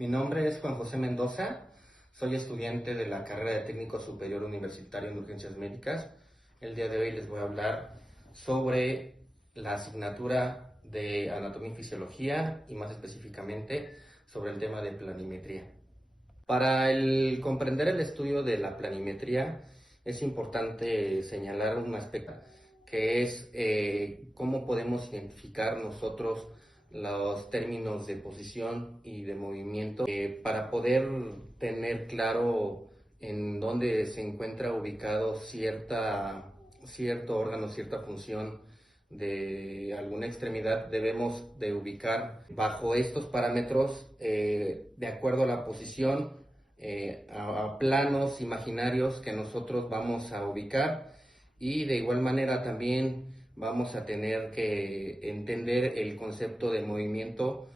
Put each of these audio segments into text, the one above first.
Mi nombre es Juan José Mendoza, soy estudiante de la carrera de Técnico Superior Universitario en Urgencias Médicas. El día de hoy les voy a hablar sobre la asignatura de Anatomía y Fisiología y más específicamente sobre el tema de planimetría. Para comprender el estudio de la planimetría es importante señalar un aspecto que es cómo podemos identificar nosotros los términos de posición y de movimiento para poder tener claro en dónde se encuentra ubicado cierto órgano, cierta función de alguna extremidad. Debemos de ubicar bajo estos parámetros de acuerdo a la posición a planos imaginarios que nosotros vamos a ubicar, y de igual manera también vamos a tener que entender el concepto de movimiento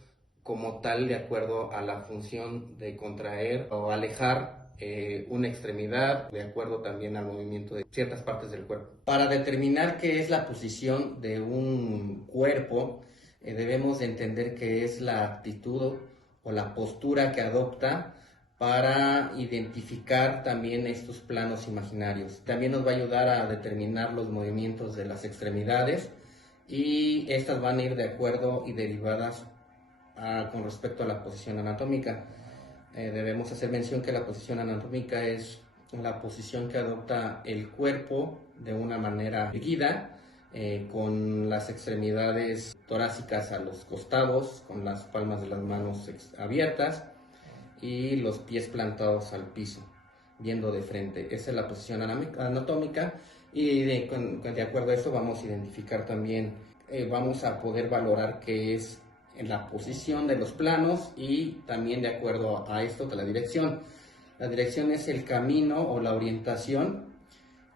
como tal de acuerdo a la función de contraer o alejar una extremidad, de acuerdo también al movimiento de ciertas partes del cuerpo. Para determinar qué es la posición de un cuerpo, debemos de entender qué es la actitud o la postura que adopta para identificar también estos planos imaginarios. También nos va a ayudar a determinar los movimientos de las extremidades, y estas van a ir de acuerdo y derivadas con respecto a la posición anatómica. Debemos hacer mención que la posición anatómica es la posición que adopta el cuerpo de una manera erguida, con las extremidades torácicas a los costados, con las palmas de las manos abiertas y los pies plantados al piso, viendo de frente. Esa es la posición anatómica, y de acuerdo a eso vamos a identificar también, vamos a poder valorar qué es en la posición de los planos, y también de acuerdo a esto de la dirección. La dirección es el camino o la orientación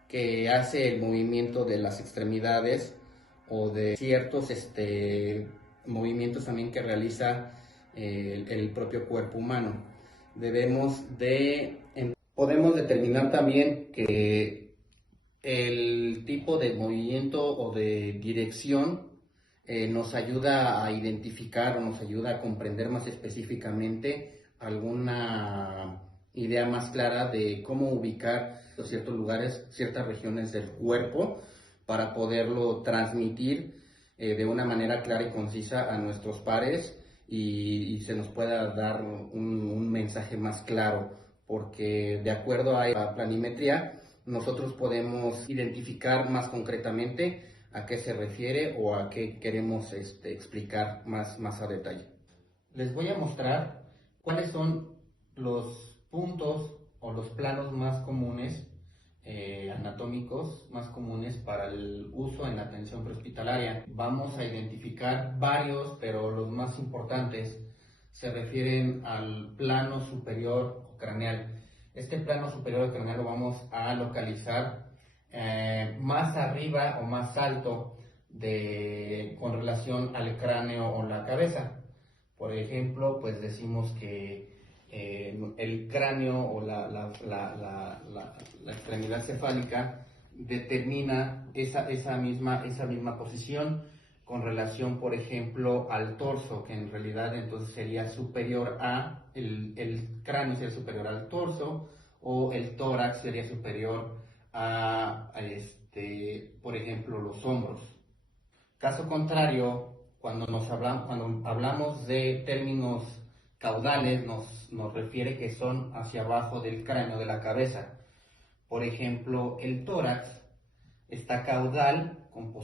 que hace el movimiento de las extremidades o de ciertos movimientos también que realiza el propio cuerpo humano. Podemos determinar también que el tipo de movimiento o de dirección nos ayuda a identificar o nos ayuda a comprender más específicamente alguna idea más clara de cómo ubicar ciertos lugares, ciertas regiones del cuerpo, para poderlo transmitir de una manera clara y concisa a nuestros pares, y se nos pueda dar un mensaje más claro, porque de acuerdo a la planimetría nosotros podemos identificar más concretamente a qué se refiere o a qué queremos explicar más a detalle. Les voy a mostrar cuáles son los puntos o los planos más comunes, anatómicos más comunes para el uso en la atención prehospitalaria. Vamos a identificar varios, pero los más importantes se refieren al plano superior craneal. Este plano superior craneal lo vamos a localizar más arriba o más alto con relación al cráneo o la cabeza. Por ejemplo, pues decimos que el cráneo o la extremidad cefálica determina esa misma posición con relación, por ejemplo, al torso, que en realidad entonces sería superior el cráneo sería superior al torso, o el tórax sería superior por ejemplo, los hombros. Caso contrario, cuando hablamos de términos caudales, nos refiere que son hacia abajo del cráneo, de la cabeza. Por ejemplo, el tórax está caudal con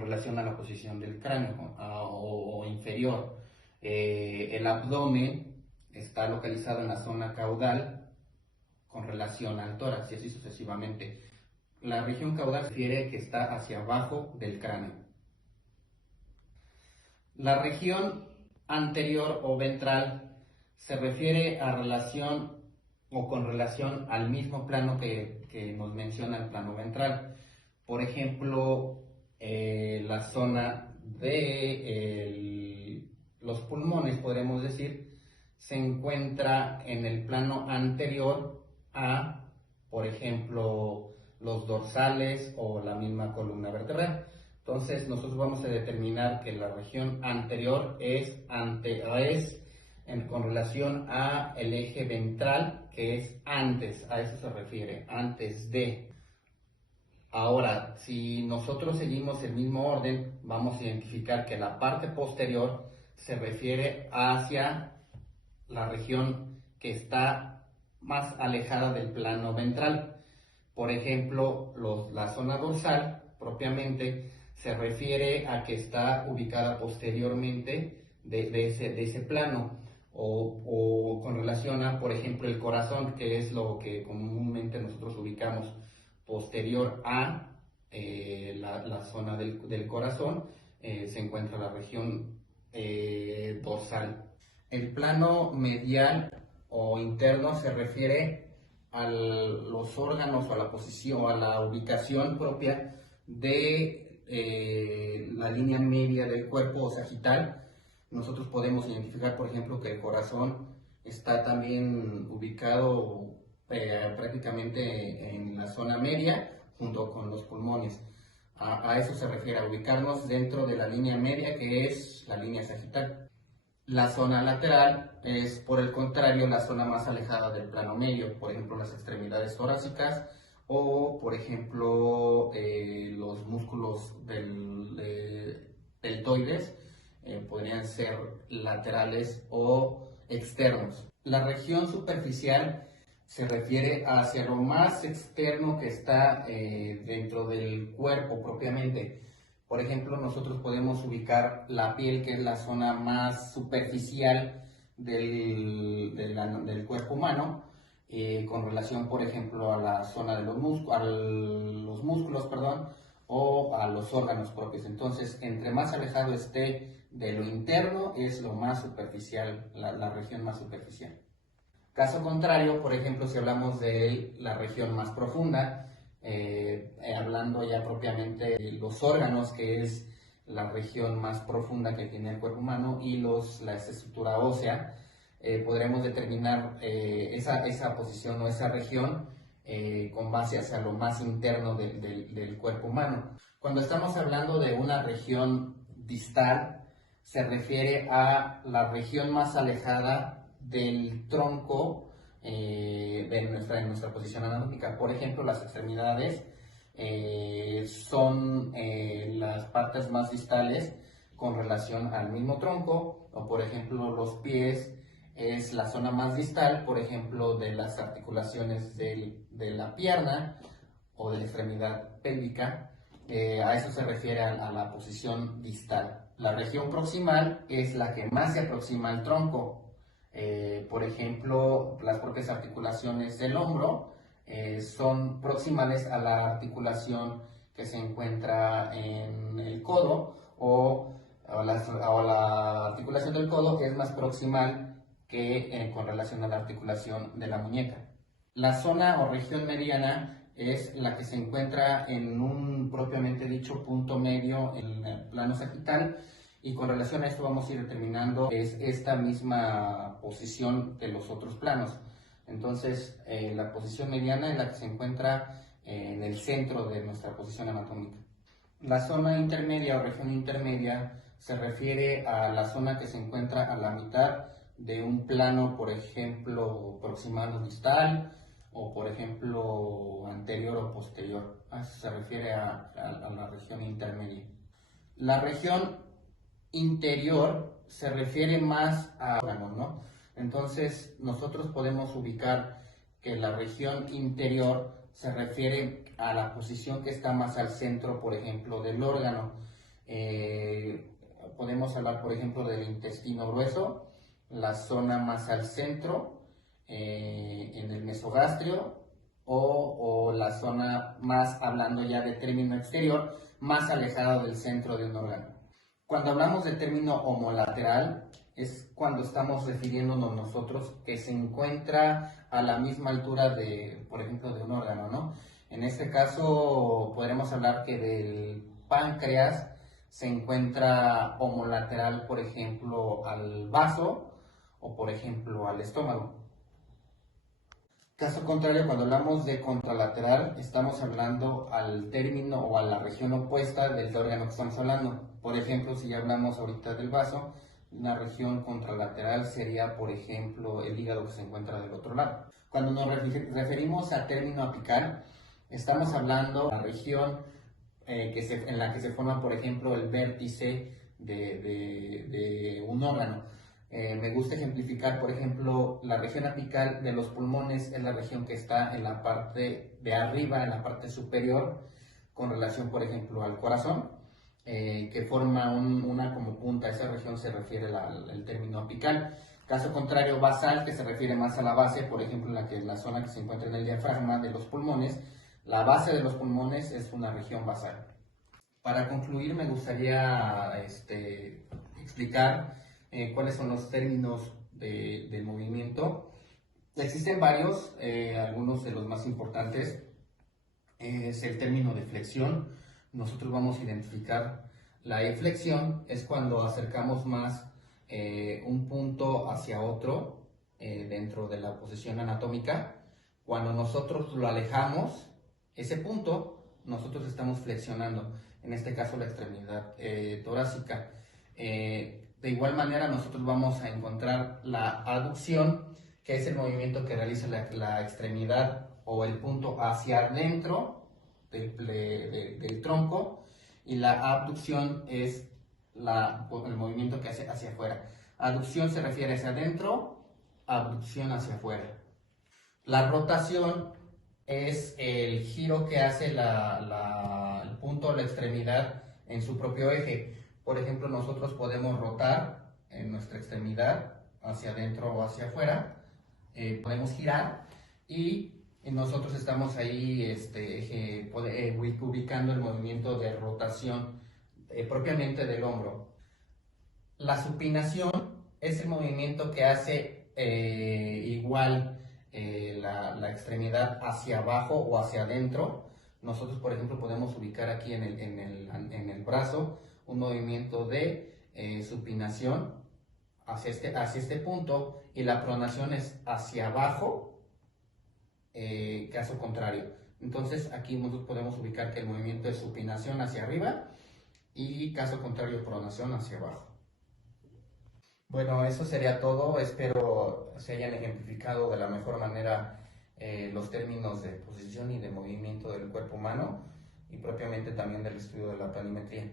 relación a la posición del cráneo o inferior. El abdomen está localizado en la zona caudal con relación al tórax, y así sucesivamente. La región caudal refiere que está hacia abajo del cráneo. La región anterior o ventral se refiere a relación o con relación al mismo plano que nos menciona el plano ventral. Por ejemplo, la zona de los pulmones, podremos decir, se encuentra en el plano anterior a, por ejemplo, los dorsales o la misma columna vertebral. Entonces nosotros vamos a determinar que la región anterior es con relación a el eje ventral, que es antes, a eso se refiere, antes de. Ahora, si nosotros seguimos el mismo orden, vamos a identificar que la parte posterior se refiere hacia la región que está más alejada del plano ventral. Por ejemplo, la zona dorsal propiamente se refiere a que está ubicada posteriormente de ese plano, o con relación a, por ejemplo, el corazón, que es lo que comúnmente nosotros ubicamos posterior a la zona del corazón, se encuentra la región dorsal. El plano medial o interno se refiere a los órganos o a la posición o a la ubicación propia de la línea media del cuerpo o sagital. Nosotros podemos identificar, por ejemplo, que el corazón está también ubicado prácticamente en la zona media junto con los pulmones. A eso se refiere, a ubicarnos dentro de la línea media, que es la línea sagital. La zona lateral es, por el contrario, la zona más alejada del plano medio, por ejemplo, las extremidades torácicas o, por ejemplo, los músculos deltoides podrían ser laterales o externos. La región superficial se refiere hacia lo más externo que está dentro del cuerpo propiamente. Por ejemplo, nosotros podemos ubicar la piel, que es la zona más superficial del cuerpo humano, con relación, por ejemplo, a la zona de los músculos, o a los órganos propios. Entonces, entre más alejado esté de lo interno, es lo más superficial, la región más superficial. Caso contrario, por ejemplo, si hablamos de la región más profunda, hablando ya propiamente de los órganos, que es la región más profunda que tiene el cuerpo humano, y la estructura ósea, podremos determinar esa posición o esa región con base hacia lo más interno del cuerpo humano. Cuando estamos hablando de una región distal, se refiere a la región más alejada del tronco en nuestra posición anatómica. Por ejemplo, las extremidades son las partes más distales con relación al mismo tronco, o por ejemplo los pies es la zona más distal, por ejemplo, de las articulaciones de la pierna o de la extremidad pélvica. A eso se refiere a la posición distal. La región proximal es la que más se aproxima al tronco. Por ejemplo, las propias articulaciones del hombro son proximales a la articulación que se encuentra en el codo, o la articulación del codo es más proximal que con relación a la articulación de la muñeca. La zona o región mediana es la que se encuentra en un propiamente dicho punto medio en el plano sagital, y con relación a esto vamos a ir determinando es esta misma posición de los otros planos. Entonces, la posición mediana es la que se encuentra en el centro de nuestra posición anatómica. La zona intermedia o región intermedia se refiere a la zona que se encuentra a la mitad de un plano, por ejemplo, proximal o distal, o por ejemplo anterior o posterior. A eso se refiere a la región intermedia. La región interior se refiere más a órganos, ¿no? Entonces nosotros podemos ubicar que la región interior se refiere a la posición que está más al centro, por ejemplo, del órgano. Podemos hablar, por ejemplo, del intestino grueso, la zona más al centro, en el mesogastrio, o la zona más, hablando ya de término exterior, más alejada del centro de un órgano. Cuando hablamos de término homolateral, es cuando estamos refiriéndonos nosotros que se encuentra a la misma altura de, por ejemplo, de un órgano, ¿no? En este caso podremos hablar que del páncreas se encuentra homolateral, por ejemplo, al vaso, o por ejemplo al estómago. Caso contrario, cuando hablamos de contralateral, estamos hablando al término o a la región opuesta del órgano que estamos hablando. Por ejemplo, si ya hablamos ahorita del vaso, Una región contralateral sería, por ejemplo, el hígado que se encuentra del otro lado. Cuando nos referimos a término apical, estamos hablando de la región en la que se forma, por ejemplo, el vértice de un órgano. Me gusta ejemplificar, por ejemplo, la región apical de los pulmones es la región que está en la parte de arriba, en la parte superior, con relación, por ejemplo, al corazón, que forma una como punta. Esa región se refiere al término apical. Caso contrario, basal, que se refiere más a la base, por ejemplo, la zona que se encuentra en el diafragma de los pulmones. La base de los pulmones es una región basal. Para concluir, me gustaría explicar cuáles son los términos del movimiento. Existen varios, algunos de los más importantes es el término de flexión. Nosotros vamos a identificar la eflexión, es cuando acercamos más un punto hacia otro dentro de la posición anatómica. Cuando nosotros lo alejamos, ese punto, nosotros estamos flexionando, en este caso la extremidad torácica. De igual manera, nosotros vamos a encontrar la aducción, que es el movimiento que realiza la extremidad o el punto hacia adentro del tronco, y la abducción es el movimiento que hace hacia afuera. Aducción se refiere hacia adentro, abducción hacia afuera. La rotación es el giro que hace el punto o la extremidad en su propio eje. Por ejemplo, nosotros podemos rotar en nuestra extremidad hacia adentro o hacia afuera, podemos girar y nosotros estamos ahí ubicando el movimiento de rotación propiamente del hombro. La supinación es el movimiento que hace igual la extremidad hacia abajo o hacia adentro. Nosotros, por ejemplo, podemos ubicar aquí en el brazo un movimiento de supinación hacia este punto, y la pronación es hacia abajo, caso contrario. Entonces aquí nosotros podemos ubicar que el movimiento es supinación hacia arriba y caso contrario pronación hacia abajo. Bueno, eso sería todo. Espero se hayan ejemplificado de la mejor manera los términos de posición y de movimiento del cuerpo humano, y propiamente también del estudio de la planimetría.